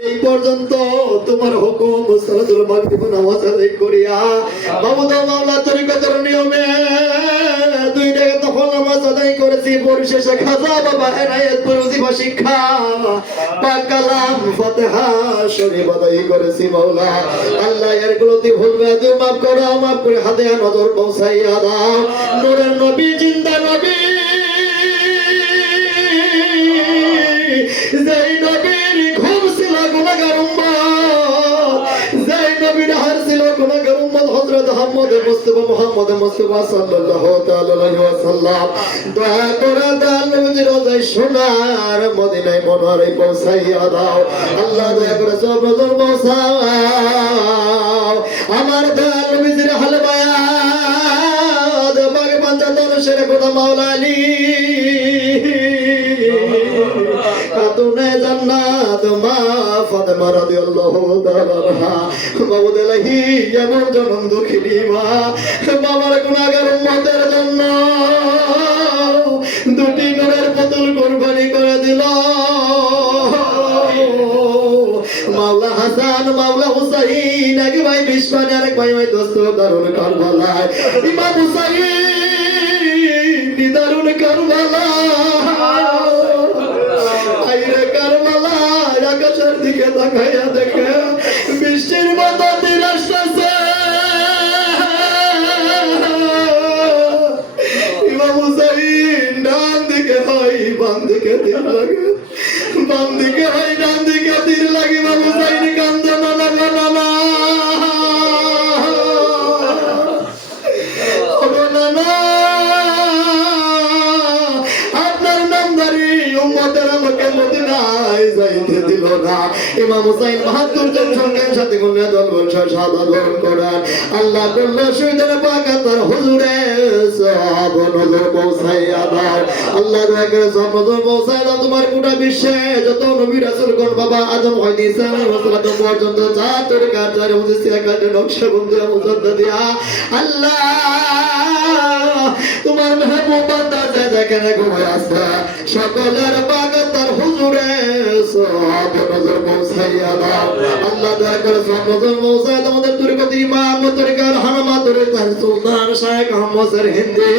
এই পর্যন্ত তোমার হুকুম সালাতুল মাগরিব নামাজ আদায় করিয়া মাবুদ মাওলা তরিকতের নিয়মে দুই টাকা তখন নামাজ আদায় করেছি পরিশেষে খাজা বাবা এনায়েত ওজিফা শিক্ষা পাক কালাম ফাতিহা শরীফ আদায় করেছি মাওলা আল্লাহ এর গলতি ভুল বেয়াদবি মাফ করো মাফ করে হাতে নজর পৌঁছাইয়া দাও নূরের নবী জিন্দা নবী যেই নবীর ঘুম ছিল গুনাহগার উম্মত যেই নবীর হার ছিল গুনাহগার উম্মত হযরত মুহাম্মদ মুস্তাফা সাল্লাল্লাহু তাআলা আলাইহি ওয়াসাল্লাম দয়া করে দান নবীর রোজায় সোনার মদিনায় মনোয়ারে পৌঁছাইয়া দাও আল্লাহ দয়া করে সব নজর পৌঁছাও আমার দান নবীর হালবায়াত বাগে পঞ্চাতন শেরে খোদা মাওলা আলী খাতুনে জান্নাত মা ফাতেমা রাদিয়াল্লাহু তাআলা আনহা মাবুদ ইলাহি এমন জনম দুঃখিনী মা বাবার গুনাহগার উম্মতের জন্য দুটি নূরের পুতুল কুরবানি করে দিল মাওলা হাসান মাওলা হুসাইন এক ভাই বিশবানি আরেক ভাই দোস্ত দারুন কারবালায় ইমাম হুসাইন দারুন কারবালায় আকাশের দিকে তাকাইয়া দেখে বৃষ্টির মতো তীর আসতেছে ইমাম হুসাইন ডান দিকে হয় বাম দিকে তীর লাগে বাম দিকে হয় ডান দিকে তীর লাগে ইমাম হুসাইন কান্দে মালা মালা ইমাম হুসাইন ৭২ জন সঙ্গের সাথে গুণে দলবল শাহাদাত বরণ করেন আল্লাহ করল শহীদের পাকাতার হুজুরে সব নজর পৌঁছাইয়া দাও আল্লাহ দয়া করে সব নজর পৌঁছাইয়া দাও তোমার গোটা বিশ্বে যত নবী রাসূলগণ বাবা আদম হইতে ঈসা আলাইহিস সালাম পর্যন্ত যা তরিকার যার হুজুর কাটে নকশা বন্ধু মুজাদ্দিদিয়া আল্লাহ তোমার মেহবুব বান্দা যে যেখানে ঘুমায় আছে সকলের পাকাতার হুজুরে সব নজর পৌঁছাইয়া দাও আল্লাহ দয়া করে সব নজর পৌঁছায় তোমাদের তরিকত ইমাম তরিকার হানামা তরিকার সুলতান শাইখ আহমদ হিন্দি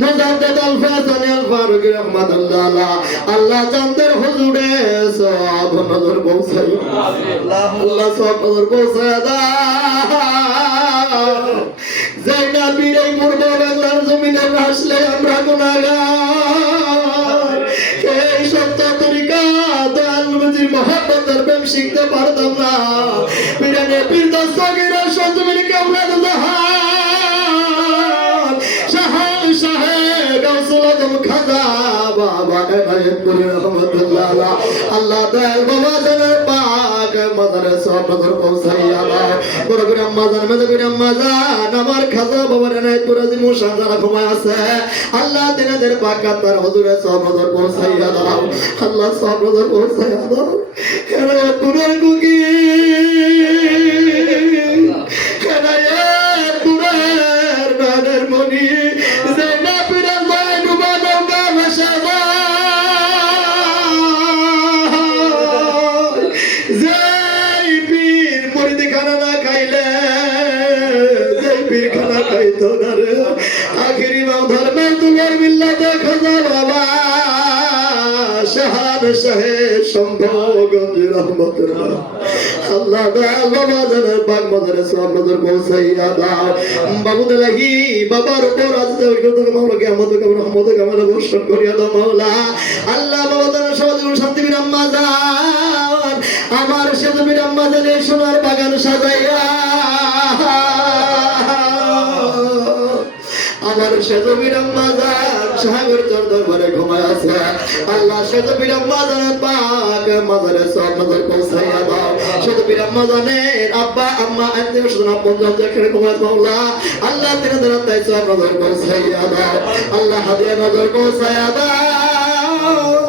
মুজাদ্দিদ আল ফাসানি আল ফারুক রাহমাতুল্লাহ আলাইহি আল্লাহ চাঁদের হুজুরে সব নজর পৌঁছায় আল্লাহ সব নজর পৌঁছায় দাও জাইনা বীরাই পূর্ব বাংলার জমিনে আসলে আমরা গুনাহগার এই সত্য তরিকা মহাব্বতের প্রেম শিখতে পারতাম না পিরানে পীর দস্তগীরের সঞ্জীবনী কেওলাদ জাহান শাহান শাহে গাউসুল আজম খাজা বাবা এনায়েতপুর রহমাতুল্লাহ আলাইহি আল্লাহ দয়াল বাবা জানের পাক মাজারে সব নজর পৌঁছাইয়া দাও বড় করে আম্মা জান মেজো করে আম্মা জান আমার খাজা বাবার এনায়েতপুর আজিম শাহজারা ঘুমায় আছে আল্লাহ তেনাদের পাক তার হুজুরে সব নজর পৌঁছাইয়া দাও আল্লাহ সব নজর পৌঁছাইয়া দাও এনায়েতপুরের গুগি এনায়েতপুরের নানের মনি জেনা পিরাল ভাই ডুবা নৌকা ভাসা যেই পীর মুরিদ খানা না খাইলে যেই পীর খানা খাইতো না রে আখিরি মাও ধর্মের তুলার মিল্লাতে খাজা বাবা শাহাদ শাহে সম্ভবগঞ্জ রহমতুল্লাহ আল্লাহ দয়াল বাবা জানের পাক মাজারে সব নজর পৌঁছাইয়া দাও বাবুদ ইলাহি বাবার উপর আজকে ওইগুলো মাওলা কিয়ামত কে রহমত কামাল বর্ষণ করিয়া দাও মাওলা আল্লাহ বাবা জানের সমাজ শান্তি বীর আম্মা জান আমার সেজু বীর আম্মা জানের সোনার বাগান সাজাইয়া আমার সেজু বীর আম্মা জান সাগর চর দরবারে ঘুমায় আছে আল্লাহ সেজু বীর আম্মা জানের পাক মাজারে সব নজর পৌঁছাইয়া দাও সেজু বীর আম্মা জানের আব্বা আম্মা আত্মীয় স্বজন আপনজন যেখানে ঘুমায় মাওলা আল্লাহ তিনাদের আত্মায় সব নজর পৌঁছাইয়া দাও আল্লাহ হাদিয়া নজর পৌঁছাইয়া দাও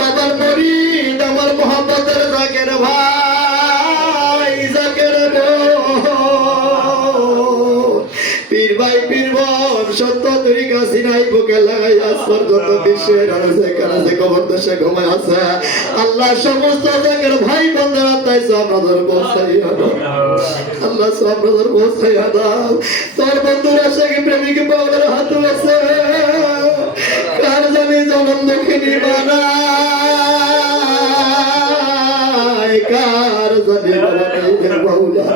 বাবার মুরিদ আমার মোহাম্মদের জাকের ভাই জাকের পীর ভাই পীর বোন সত্য তরিকা সিনাই বুকে লাগাই আজ পর্যন্ত বিশ্বের আনাচে কানাচে কবর দেশে ঘুমায় আছে আল্লাহ সমস্ত জাকের ভাই বোনদের তাই সব নজর পৌঁছাইয়া দাও আল্লাহ, সব নজর পৌঁছাইয়া দাও। তোর বন্ধুরা সে প্রেমিক পাওয়ার হাত আছে, কার জানি জনম দুঃখিনী বানায়, কার জানি বাউলা।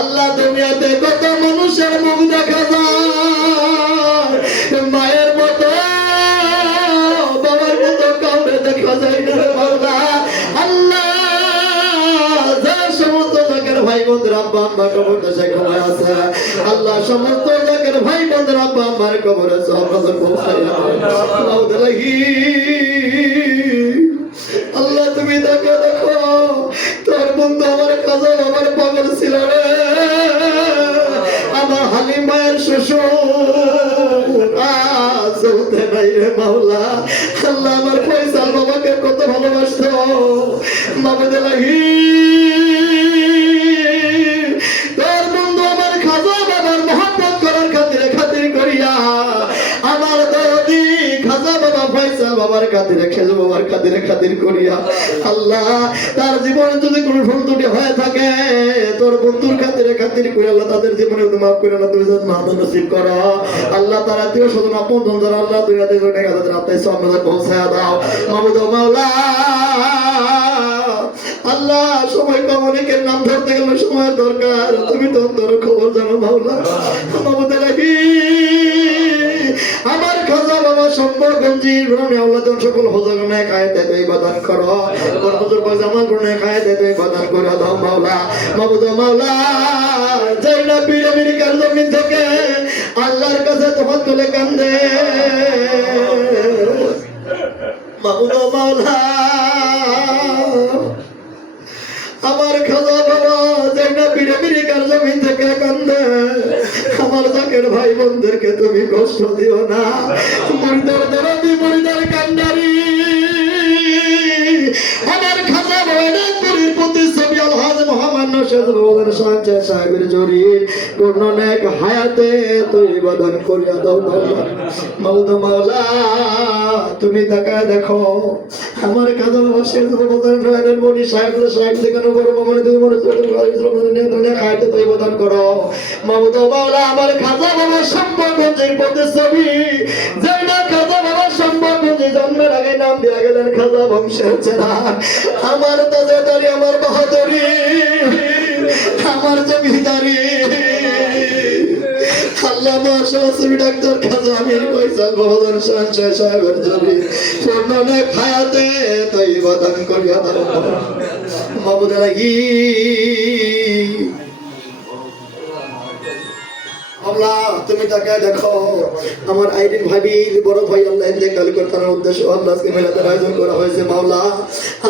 আল্লাহ, দুনিয়াতে কত মানুষের মুখ দেখা যায়, মায়ের মতো বাবার মতো কাউরে দেখা যায় না বাউলা। আল্লাহ, যে সমস্ত জায়গার ভাই বোনদের আব্বা আম্মা কবর দেশে ঘুমায় আছে, আল্লাহ সমস্ত জায়গার ভাই বোনদের আব্বা আম্মার কবরে সব নজর পৌঁছাইয়া আল্লাহ, তুমি তাকে দেখো। তোর বন্ধু আমার কাজে আমার পাগল ছিল রে, আমার হালিম মায়ের শ্বশুর আজ হতে নাই রে মাওলা। আল্লাহ, আমার ফয়সাল বাবাকে কত ভালোবাসতো, মামুদে লাগি তোর বন্ধু আমার খাজা বাবার মহব্বত করার খাতিরে খাতির করিয়া আমার দাদি খাজা বাবা ফয়সাল বাবার খাতিরে খেজু বাবার খাতিরে খাতির করিয়া আল্লাহ, তার জীবনে যদি কোনো ভুল ত্রুটি হয়ে থাকে তোর বন্ধুর খাতিরে খাতির করে আল্লাহ তাদের জীবনে মাফ করে আল্লাহ, তুমি মাথা নসিব করো আল্লাহ। তার আত্মীয় স্বজন আপন যারা আল্লাহ দুনিয়াতে রাস্তায় সব নজর পৌঁছায়া দাও মাহমুদ মাওলা। আল্লাহ, সময় কম, অনেকের নাম ধরতে গেলে সময়ের দরকার, তুমি তো অন্তর খবর জানো মাওলা। মাহমুদে লাগি আমার খাজা বাবা সম্পর্কঞ্জি আল্লাহ সকল হজগণে খায়তে তুই বাদান করো, বরকতুর পাজামা গুণে খায়তে তুই বাদান করে দাও মাওলা। মাহমুদ মাওলা, যাই না পীর আমেরিকার জমিন থেকে আল্লাহর কাছে তখন তুলে কান্দে মাহমুদ মাওলা। আমার খাজা বাবা যাই না পীর আমেরিকার জমিন থেকে কান্দে, আমার জাকের ভাই বোনদেরকে তুমি কষ্ট দিও না। মুরিদার দরদি, মুরিদার কান্ডারি আমার খাজা বাবার পুরীর প্রতিচ্ছবি আলহাজ মোহাম্মদ নশাদ বাবার সাঞ্চে সাহেবের জরির পূর্ণ নেক হায়াতে তুই বদন করিয়া দাও মাওলা। মাওলা মাওলা, তুমি তাকায় দেখো আমার খাজা বাবা শেষ বদন রায়নের মনি সাহেব সাহেব যেখানে বড় মামনি তুমি মনে তুমি খাইতে তুই বদন করো মাওলা মাওলা। আমার খাজা বাবা সম্পর্কের প্রতিচ্ছবি, যেই না খাজা বাবা সম্পর্কে জন্মের আগে নাম দিয়া গেলেন খাজা বংশের চেরাগ। আমার তাজেদারি, আমার বাহাদুরি, আমার জমিদারি আল্লাহ মাশাআল্লাহ ডাক্তার খাজা আমির ফয়সাল বাহাদুর শাহ সাহেবের জমি পূর্ণনে খায়াতে তুই বদন করিয়া দাও মাহমুদ লাগি। আল্লাহ, তুমি তাকে দেখো আমার আইডিন ভাবি বড় ভাই আল্লাহ ইন্তেকাল করতার উদ্দেশ্য আল্লাহ আজকে মিলাদের আয়োজন করা হয়েছে মাওলা।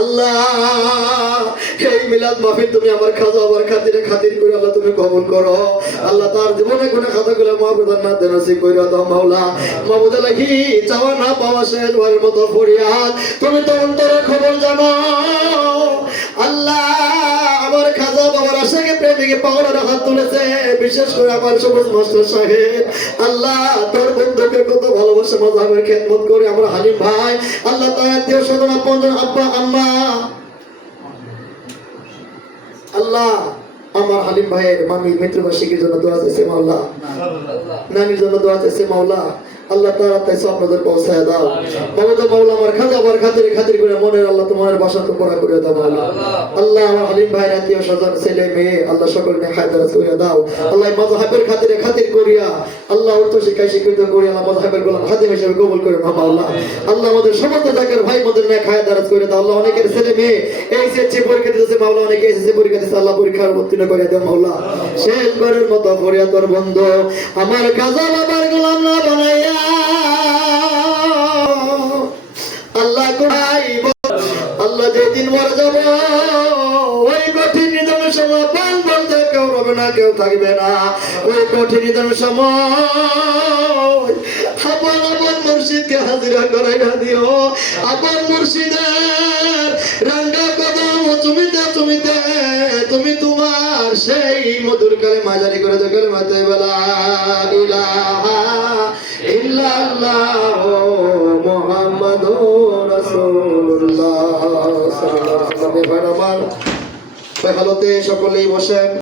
আল্লাহ, এই মিলাদ মাহফিল তুমি আমার খাজা আমার খাতিরে খাতির করে আল্লাহ তুমি কবুল করো আল্লাহ। তার জীবনে কোনো খাতাগুলো মহব্বতের মাধ্যমে নসিব করে দাও মাওলা। মাহমুদ লাগি চাওয়া না পাওয়া শেষ ঘরের মতো ফরিয়াদ, তুমি তো অন্তরের খবর জানো আল্লাহ। আমার খাজা বাবার আশাকে প্রেমিকে পাওয়ার হাত তুলেছে, বিশেষ করে আমার সবুজ মাস্টার সাহেব আল্লাহ, তোর বন্ধুকে কত ভালোবাসে মাযহাবের খেদমত করে আমার হালিম ভাই আল্লাহ, তার আত্মীয় স্বজন আপনজন আব্বা আম্মা আল্লাহ, আমার হালিম ভাইয়ের মামি মৃত্যুবার্ষিকীর জন্য দোয়া চাইছে মাওলা, নানির জন্য দোয়া চাইছে মাওলা। আল্লাহ তাআলা তাই সব নজর পৌঁছায় দাও মাওলা। মাওলা আমার খাজা আমার খাতিরে খাতির করে মনের আল্লাহ তোমার বাসা তো পুরা করে দাও মাওলা। আল্লাহ, আমার হালিম ভাইয়ের আত্মীয় স্বজন ছেলে মেয়ে আল্লাহ সকলকে হায়দারাত করে দাও আল্লাহ। মাযহাবের খাতিরে খাতির করিয়া আল্লাহ উচ্চ শিক্ষায় শিক্ষিত করিয়া আল্লাহ মাযহাবের গোলাম খাদিম হিসেবে কবুল করে নাও মাওলা। আল্লাহ, আমাদের সমস্ত জায়গার ভাই বোনদের নেক হায়দারাত করে দাও আল্লাহ। অনেকের ছেলে মেয়ে এইচএসসি পরীক্ষা দিতেছে মাওলা, অনেকে এইচএসসি পরীক্ষা দিতেছে আল্লাহ, পরীক্ষার উত্তীর্ণ করে দাও মাওলা। শেষবারের মতো ফরিয়াদ তোর বন্ধু আমার খাজা বাবার গোলাম না বানাইয়া আল্লাহ আল্লাহ, যেদিন মরে যাব ওই কঠিন নিধনের সময় পান বলতে কেউ রবে না, কেউ থাকবে না। ওই কঠিন নিধনের সময় আপন আপন মুর্শিদকে হাজিরা করাইয়া দিও। আপন মুর্শিদের রাঙ্গা কদম চুমিতে চুমিতে তুমি তোমার সেই মধুর কালেমা জারি করে দাও, কালেমা তাইয়্যিবা ইলাহা ইল্লাল্লাহ মুহাম্মাদুর রাসূলুল্লাহ সাল্লাল্লাহু আলাইহি ওয়াসাল্লাম। ওই হালতে সকলেই বসেন।